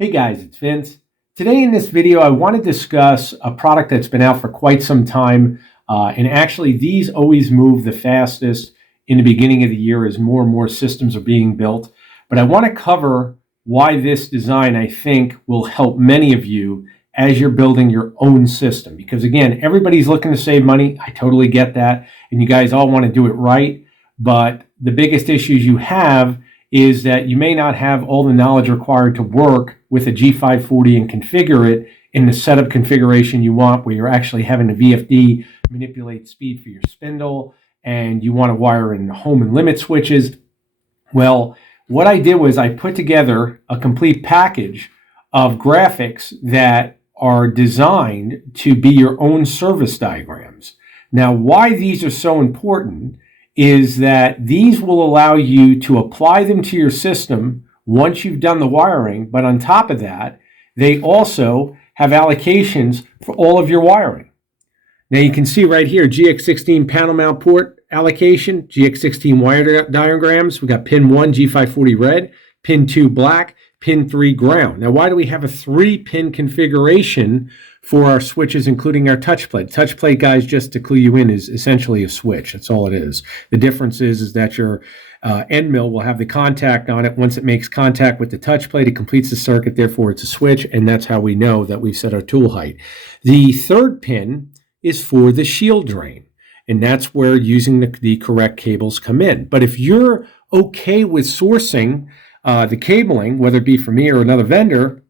Hey guys, it's Vince. Today in this video, I want to discuss a product that's been out for quite some time. And actually, these always move the fastest in the beginning of the year as more and more systems are being built. But I want to cover why this design, I think, will help many of you as you're building your own system. Because again, everybody's looking to save money. I totally get that. And you guys all want to do it right. But the biggest issues you have is that you may not have all the knowledge required to work with a G540 and configure it in the setup configuration you want, where you're actually having a VFD manipulate speed for your spindle, and you want to wire in the home and limit switches. Well, what I did was I put together a complete package of graphics that are designed to be your own service diagrams. Now, why these are so important is that these will allow you to apply them to your system once you've done the wiring, but on top of that, they also have allocations for all of your wiring. Now you can see right here, GX16 panel mount port allocation, GX16 wire diagrams. We got pin 1, G540 red, pin 2 black, pin 3 ground. Now why do we have a 3-pin configuration for our switches, including our touch plate? Touch plate, guys, just to clue you in, is essentially a switch. That's all it is. The difference is that your end mill will have the contact on it. Once it makes contact with the touch plate, it completes the circuit. Therefore, it's a switch, and that's how we know that we've set our tool height. The 3rd pin is for the shield drain, and that's where using the correct cables come in. But if you're okay with sourcing the cabling, whether it be from me or another vendor,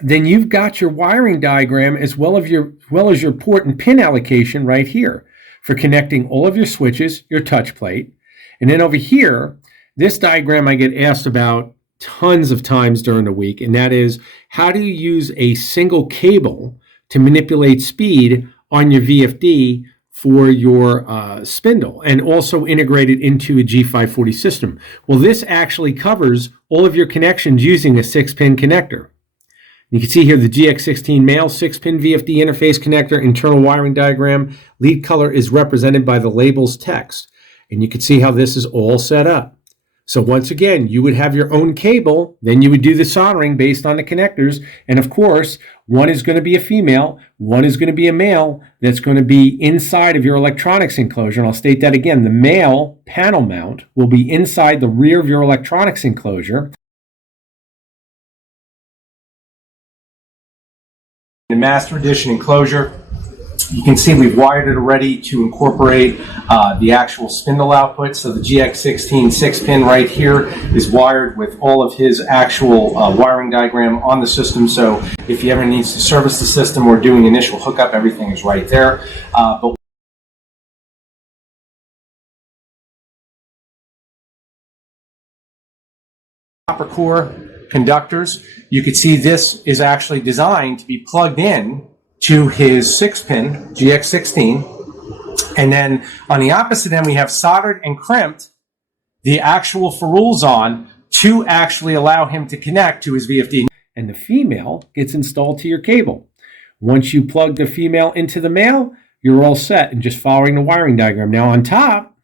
then you've got your wiring diagram as well as your port and pin allocation right here for connecting all of your switches, your touch plate. And then over here, this diagram I get asked about tons of times during the week, and that is, how do you use a single cable to manipulate speed on your VFD for your spindle and also integrate it into a G540 system? Well, this actually covers all of your connections using a 6-pin connector. You can see here the GX16 male 6-pin VFD interface connector internal wiring diagram. Lead color is represented by the label's text. And you can see how this is all set up. So once again, you would have your own cable, then you would do the soldering based on the connectors. And of course, one is going to be a female, one is going to be a male that's going to be inside of your electronics enclosure. And I'll state that again, the male panel mount will be inside the rear of your electronics enclosure. The Master Edition enclosure, you can see we've wired it already to incorporate the actual spindle output. So the GX16 6-pin right here is wired with all of his actual wiring diagram on the system. So if he ever needs to service the system or doing initial hookup, everything is right there. But copper core conductors, you can see this is actually designed to be plugged in to his 6-pin GX16. And then on the opposite end, we have soldered and crimped the actual ferrules on to actually allow him to connect to his VFD. And the female gets installed to your cable. Once you plug the female into the male, you're all set and just following the wiring diagram. Now on top,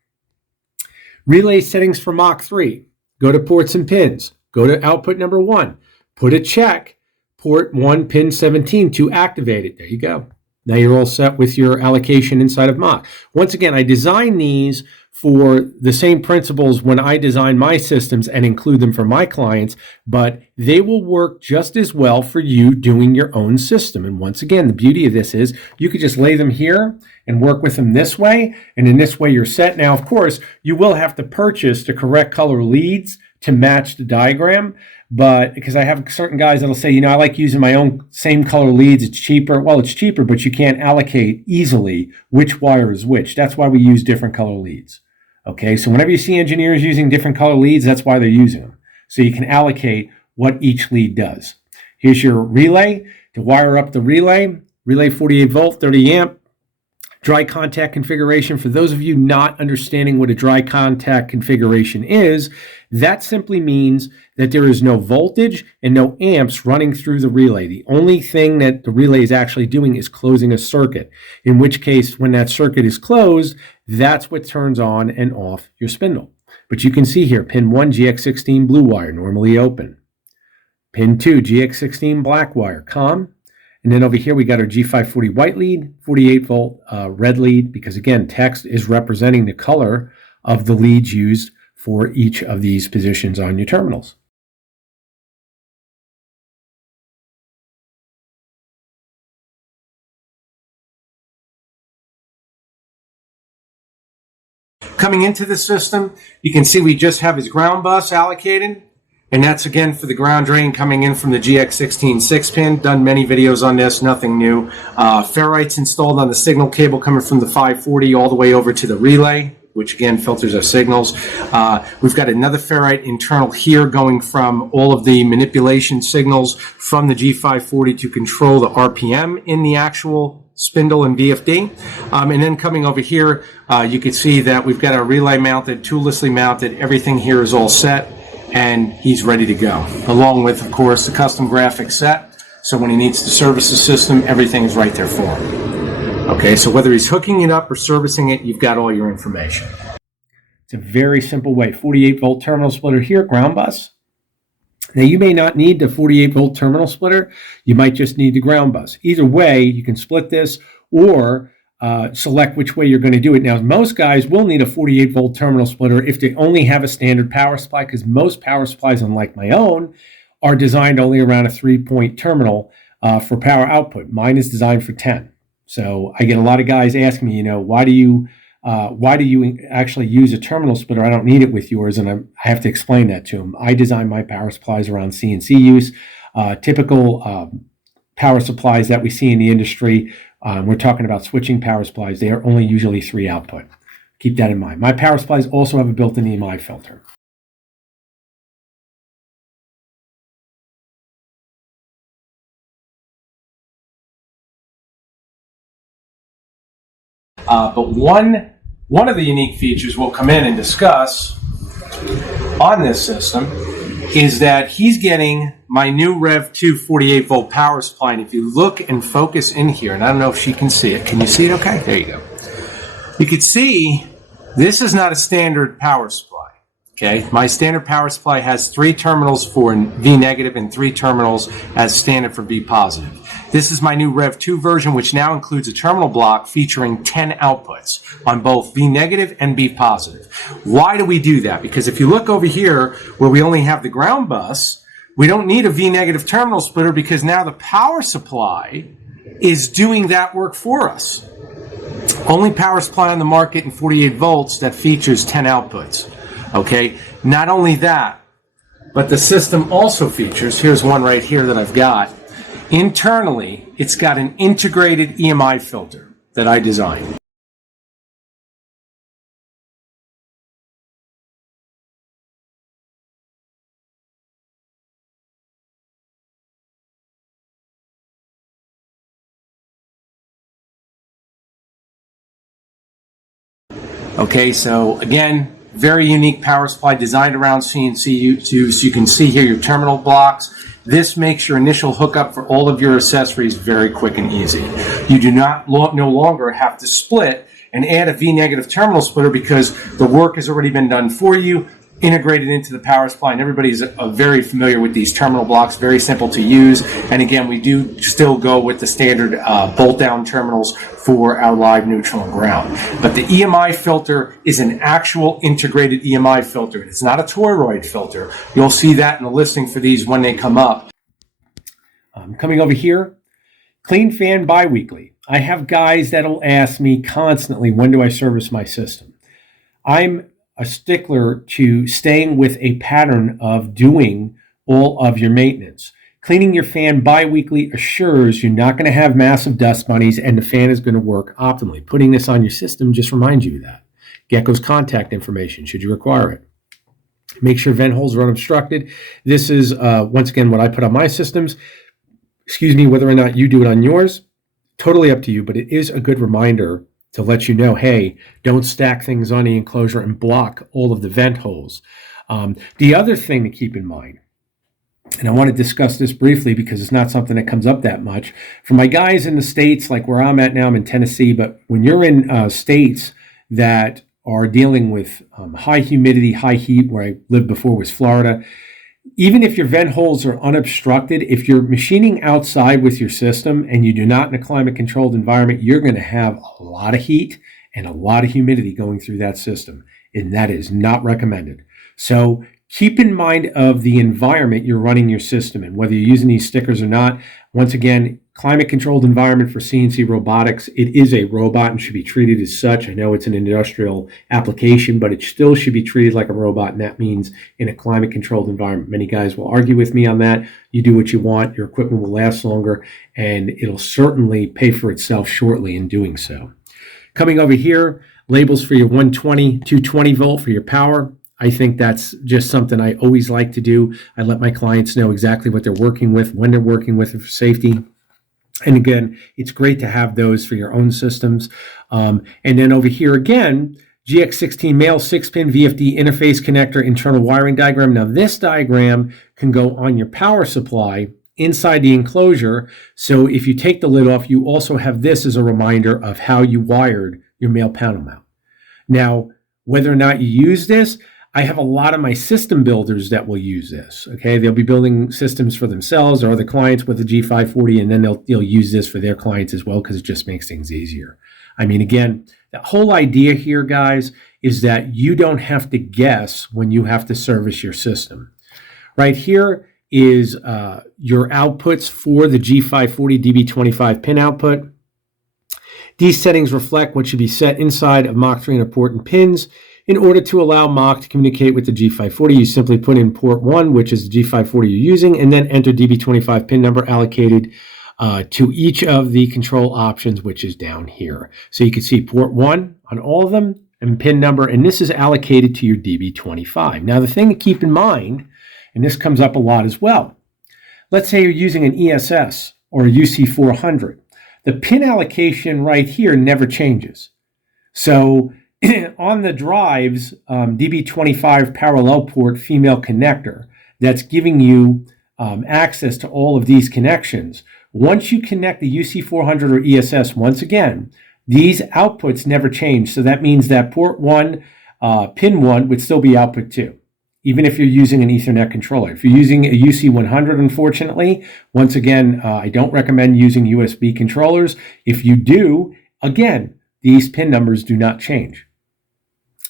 relay settings for Mach 3. Go to ports and pins. Go to output number 1. Put a check. Port 1, pin 17 to activate it. There you go. Now you're all set with your allocation inside of Mach. Once again, I design these for the same principles when I design my systems and include them for my clients, but they will work just as well for you doing your own system. And once again, the beauty of this is you could just lay them here and work with them this way, and in this way you're set. Now, of course, you will have to purchase the correct color leads to match the diagram, but because I have certain guys that'll say, I like using my own same color leads, it's cheaper. Well, it's cheaper, but you can't allocate easily which wire is which. That's why we use different color leads. Okay, so whenever you see engineers using different color leads, that's why they're using them. So you can allocate what each lead does. Here's your relay to wire up the relay. Relay 48 volt, 30 amp. Dry contact configuration. For those of you not understanding what a dry contact configuration is, that simply means that there is no voltage and no amps running through the relay. The only thing that the relay is actually doing is closing a circuit, in which case when that circuit is closed, that's what turns on and off your spindle. But you can see here, pin 1 GX16 blue wire, normally open. Pin 2, GX16 black wire, COM. And then over here, we got our G540 white lead, 48 volt red lead, because again, text is representing the color of the leads used for each of these positions on your terminals. Coming into the system, you can see we just have his ground bus allocated. And that's again for the ground drain coming in from the GX16 6-pin. Done many videos on this, nothing new. Ferrites installed on the signal cable coming from the 540 all the way over to the relay, which again filters our signals. We've got another ferrite internal here going from all of the manipulation signals from the G540 to control the RPM in the actual spindle and VFD. And then coming over here, you can see that we've got our relay mounted, toollessly mounted. Everything here is all set, and he's ready to go, along with, of course, the custom graphics set. So when he needs to service the system, everything is right there for him. Okay, so whether he's hooking it up or servicing it, you've got all your information. It's a very simple way. 48 volt terminal splitter here, ground bus. Now, you may not need the 48 volt terminal splitter. You might just need the ground bus. Either way, you can split this or select which way you're going to do it. Now, most guys will need a 48 volt terminal splitter if they only have a standard power supply, because most power supplies, unlike my own, are designed only around a 3-point terminal for power output. Mine is designed for 10. So I get a lot of guys asking me, why do you actually use a terminal splitter? I don't need it with yours, and I have to explain that to them. I design my power supplies around CNC use. Typical power supplies that we see in the industry, we're talking about switching power supplies, they are only usually 3 output. Keep that in mind. My power supplies also have a built-in EMI filter. But one of the unique features we'll come in and discuss on this system is that he's getting my new Rev 2 48 volt power supply. And if you look and focus in here, and I don't know if she can see it. Can you see it okay? There you go. You can see this is not a standard power supply. Okay, my standard power supply has 3 terminals for V negative and 3 terminals as standard for V positive. This is my new Rev 2 version, which now includes a terminal block featuring 10 outputs on both V negative and V positive. Why do we do that? Because if you look over here where we only have the ground bus, we don't need a V negative terminal splitter, because now the power supply is doing that work for us. Only power supply on the market in 48 volts that features 10 outputs. Okay, not only that, but the system also features, here's one right here that I've got. Internally, it's got an integrated EMI filter that I designed. Okay, so again, very unique power supply designed around CNC use. So you can see here your terminal blocks. This makes your initial hookup for all of your accessories very quick and easy. You do not no longer have to split and add a V-negative terminal splitter, because the work has already been done for you, integrated into the power supply, and everybody's very familiar with these terminal blocks, very simple to use. And again, we do still go with the standard bolt-down terminals for our live, neutral, and ground. But the EMI filter is an actual integrated EMI filter. It's not a toroid filter. You'll see that in the listing for these when they come up. Coming over here, clean fan biweekly. I have guys that'll ask me constantly, when do I service my system? I'm a stickler to staying with a pattern of doing all of your maintenance. Cleaning your fan bi-weekly assures you're not going to have massive dust bunnies, and the fan is going to work optimally. Putting this on your system just reminds you of that. Gecko's contact information, should you require it. Make sure vent holes are unobstructed. This is, once again, what I put on my systems. Excuse me, whether or not you do it on yours, totally up to you, but it is a good reminder to let you know, hey, don't stack things on the enclosure and block all of the vent holes. The other thing to keep in mind, and I want to discuss this briefly because it's not something that comes up that much. For my guys in the States, like where I'm at now, I'm in Tennessee, but when you're in states that are dealing with high humidity, high heat, where I lived before was Florida, even if your vent holes are unobstructed, if you're machining outside with your system and you do not in a climate controlled environment, you're going to have a lot of heat and a lot of humidity going through that system. And that is not recommended. So keep in mind of the environment you're running your system in, whether you're using these stickers or not. Once again, climate controlled environment for CNC robotics. It is a robot and should be treated as such. I know it's an industrial application, but it still should be treated like a robot. And that means in a climate controlled environment. Many guys will argue with me on that. You do what you want. Your equipment will last longer and it'll certainly pay for itself shortly in doing so. Coming over here, labels for your 120, 220 volt for your power. I think that's just something I always like to do. I let my clients know exactly what they're working with, when they're working with it for safety. And again, it's great to have those for your own systems. And then over here again, GX16 male 6-pin VFD interface connector internal wiring diagram. Now this diagram can go on your power supply inside the enclosure. So if you take the lid off, you also have this as a reminder of how you wired your male panel mount. Now, whether or not you use this, I have a lot of my system builders that will use this. Okay, they'll be building systems for themselves or other clients with the G540, and then they'll use this for their clients as well because it just makes things easier. I mean, again, the whole idea here, guys, is that you don't have to guess when you have to service your system. Right here is your outputs for the G540 DB25 pin output. These settings reflect what should be set inside of Mach 3 and important pins. In order to allow Mach to communicate with the G540, you simply put in port 1, which is the G540 you're using, and then enter DB25 pin number allocated to each of the control options, which is down here. So you can see port 1 on all of them and pin number, and this is allocated to your DB25. Now, the thing to keep in mind, and this comes up a lot as well, let's say you're using an ESS or a UC400. The pin allocation right here never changes. So on the drives, DB25 parallel port female connector that's giving you access to all of these connections. Once you connect the UC400 or ESS, once again, these outputs never change. So that means that port 1, pin 1 would still be output 2, even if you're using an Ethernet controller. If you're using a UC100, unfortunately, once again, I don't recommend using USB controllers. If you do, again, these pin numbers do not change.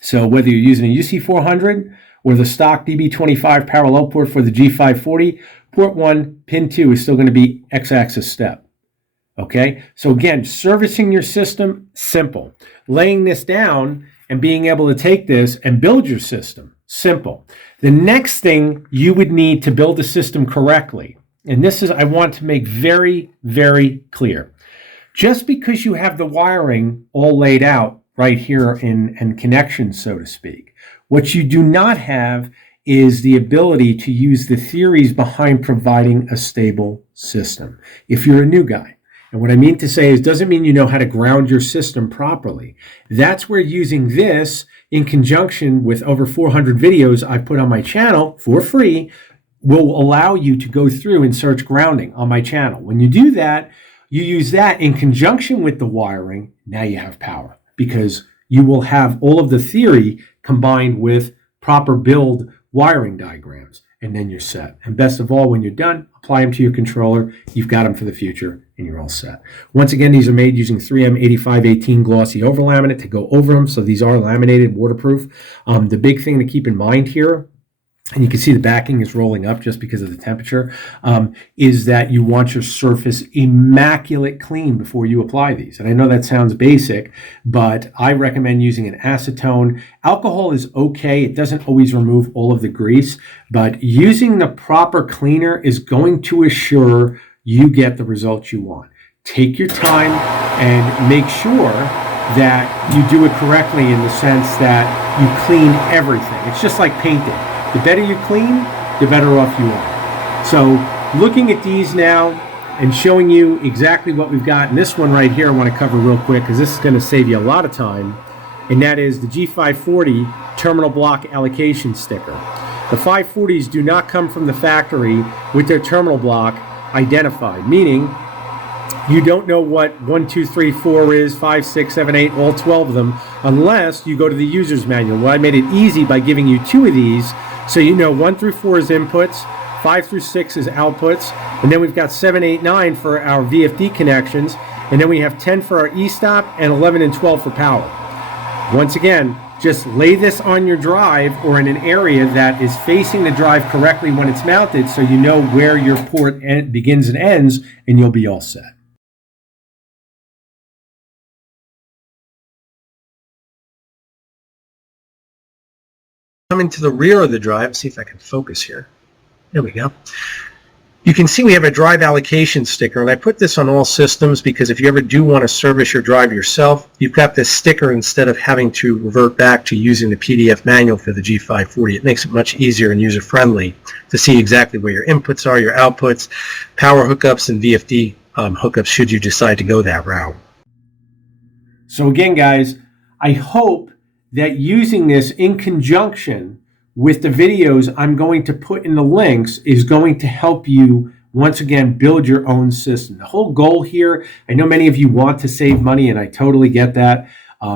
So whether you're using a UC400 or the stock DB25 parallel port for the G540, port 1, pin 2 is still going to be X-axis step. Okay, so again, servicing your system, simple. Laying this down and being able to take this and build your system, simple. The next thing you would need to build the system correctly, and this is, I want to make very, very clear. Just because you have the wiring all laid out right here in connections, so to speak, what you do not have is the ability to use the theories behind providing a stable system. If you're a new guy, and what I mean to say is, doesn't mean you know how to ground your system properly. That's where using this in conjunction with over 400 videos I've put on my channel for free will allow you to go through and search grounding on my channel. When you do that, you use that in conjunction with the wiring, now you have power because you will have all of the theory combined with proper build wiring diagrams, and then you're set. And best of all, when you're done, apply them to your controller. You've got them for the future, and you're all set. Once again, these are made using 3M 8518 glossy over laminate to go over them, so these are laminated, waterproof. The big thing to keep in mind here, and you can see the backing is rolling up just because of the temperature, is that you want your surface immaculate clean before you apply these. And I know that sounds basic, but I recommend using an acetone. Alcohol is okay. It doesn't always remove all of the grease, but using the proper cleaner is going to assure you get the results you want. Take your time and make sure that you do it correctly in the sense that you clean everything. It's just like painting. The better you clean, the better off you are. So looking at these now and showing you exactly what we've got. And this one right here I want to cover real quick because this is going to save you a lot of time. And that is the G540 terminal block allocation sticker. The 540s do not come from the factory with their terminal block identified, meaning you don't know what 1, 2, 3, 4 is, 5, 6, 7, 8, all 12 of them, unless you go to the user's manual. Well, I made it easy by giving you 2 of these So you know 1 through 4 is inputs, 5 through 6 is outputs, and then we've got 7, 8, 9 for our VFD connections, and then we have 10 for our e-stop and 11 and 12 for power. Once again, just lay this on your drive or in an area that is facing the drive correctly when it's mounted, so you know where your port begins and ends, and you'll be all set. Coming to the rear of the drive, see if I can focus here. There we go. You can see we have a drive allocation sticker, and I put this on all systems because if you ever do want to service your drive yourself, you've got this sticker instead of having to revert back to using the PDF manual for the G540. It makes it much easier and user-friendly to see exactly where your inputs are, your outputs, power hookups, and VFD hookups should you decide to go that route. So again, guys, I hope that using this in conjunction with the videos I'm going to put in the links is going to help you, once again, build your own system. The whole goal here, I know many of you want to save money, and I totally get that.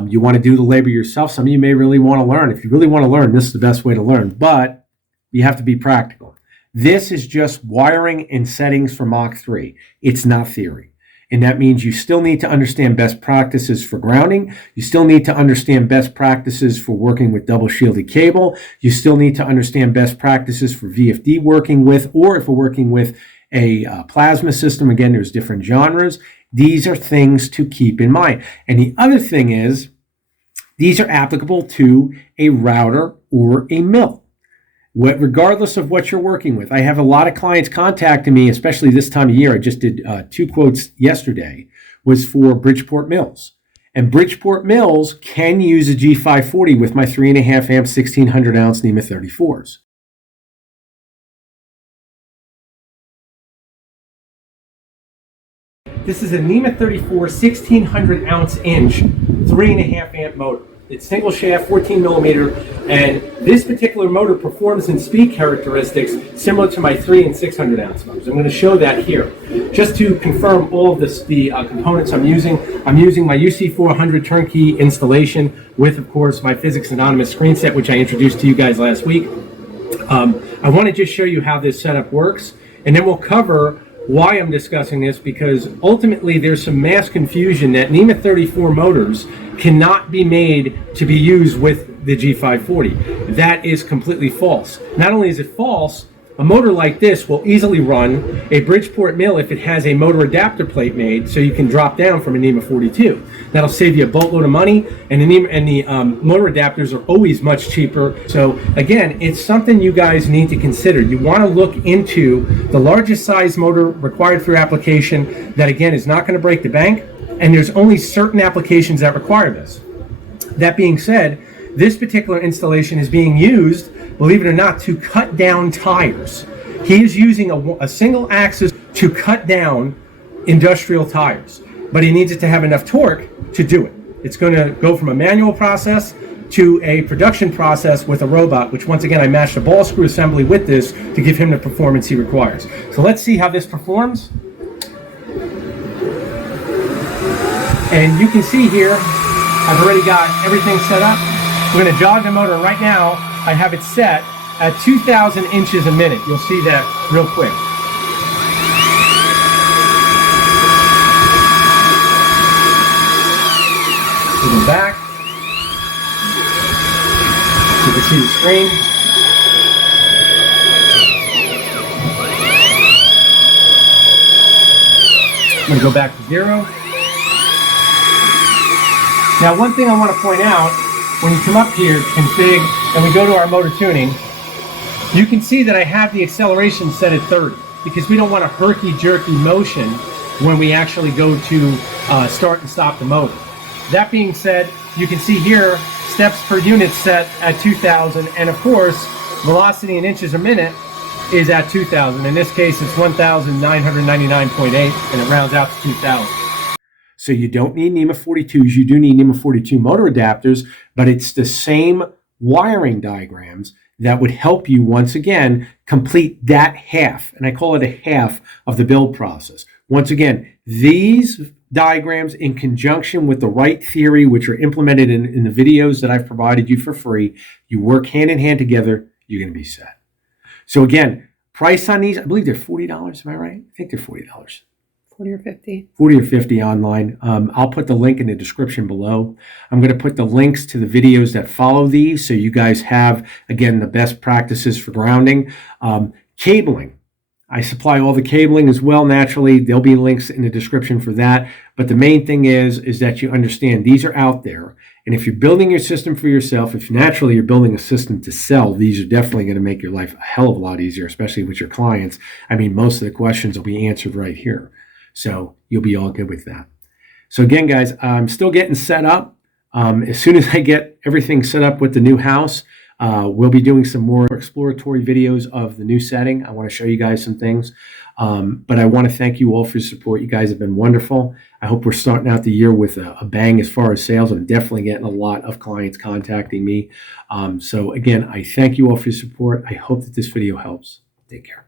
You want to do the labor yourself. Some of you may really want to learn. If you really want to learn, this is the best way to learn, but you have to be practical. This is just wiring and settings for Mach 3. It's not theory. And that means you still need to understand best practices for grounding. You still need to understand best practices for working with double shielded cable. You still need to understand best practices for VFD working with, or if we're working with a plasma system, again, there's different genres. These are things to keep in mind. And the other thing is, these are applicable to a router or a mill. Regardless of what you're working with. I have a lot of clients contacting me, especially this time of year. I just did 2 quotes yesterday, was for Bridgeport Mills. And Bridgeport Mills can use a G540 with my 3.5 amp 1600 ounce NEMA 34s. This is a NEMA 34 1600 ounce inch 3.5 amp motor. It's single shaft, 14 millimeter, and this particular motor performs in speed characteristics similar to my 3 and 600 ounce motors. I'm going to show that here. Just to confirm all of the components I'm using my UC400 turnkey installation with, of course, my Physics Anonymous screen set, which I introduced to you guys last week. I want to just show you how this setup works, and then we'll cover why I'm discussing this, because ultimately there's some mass confusion that NEMA 34 motors cannot be made to be used with the G540. That is completely false. Not only is it false, a motor like this will easily run a Bridgeport mill if it has a motor adapter plate made, so you can drop down from a NEMA 42. That'll save you a boatload of money, and the motor adapters are always much cheaper. So again, it's something you guys need to consider. You want to look into the largest size motor required for your application that, again, is not going to break the bank, and there's only certain applications that require this. That being said, this particular installation is being used, believe it or not, to cut down tires. He is using a single axis to cut down industrial tires, but he needs it to have enough torque to do it. It's going to go from a manual process to a production process with a robot, which once again I matched a ball screw assembly with this to give him the performance he requires. So let's see how this performs. And you can see here, I've already got everything set up. We're going to jog the motor right now. I have it set at 2,000 inches a minute. You'll see that real quick. Go back. You can see the screen. I'm going to go back to 0. Now, one thing I want to point out, when you come up here, config, and we go to our motor tuning, you can see that I have the acceleration set at 30 because we don't want a herky-jerky motion when we actually go to start and stop the motor. That being said, you can see here steps per unit set at 2,000, and of course, velocity in inches a minute is at 2,000. In this case, it's 1,999.8, and it rounds out to 2,000. So you don't need NEMA 42s, you do need NEMA 42 motor adapters, but it's the same wiring diagrams that would help you, once again, complete that half, and I call it a half of the build process. Once again, these diagrams in conjunction with the right theory, which are implemented in the videos that I've provided you for free, you work hand in hand together, you're going to be set. So again, price on these, I believe they're $40. Am I right? I think they're $40. 40 or 50. 40 or 50 online. I'll put the link in the description below. I'm going to put the links to the videos that follow these so you guys have, again, the best practices for grounding. Cabling. I supply all the cabling as well, naturally. There'll be links in the description for that. But the main thing is that you understand these are out there. And if you're building your system for yourself, if naturally you're building a system to sell, these are definitely going to make your life a hell of a lot easier, especially with your clients. I mean, most of the questions will be answered right here. So you'll be all good with that. So again, guys, I'm still getting set up. As soon as I get everything set up with the new house, we'll be doing some more exploratory videos of the new setting. I want to show you guys some things. But I want to thank you all for your support. You guys have been wonderful. I hope we're starting out the year with a bang as far as sales. I'm definitely getting a lot of clients contacting me. So again, I thank you all for your support. I hope that this video helps. Take care.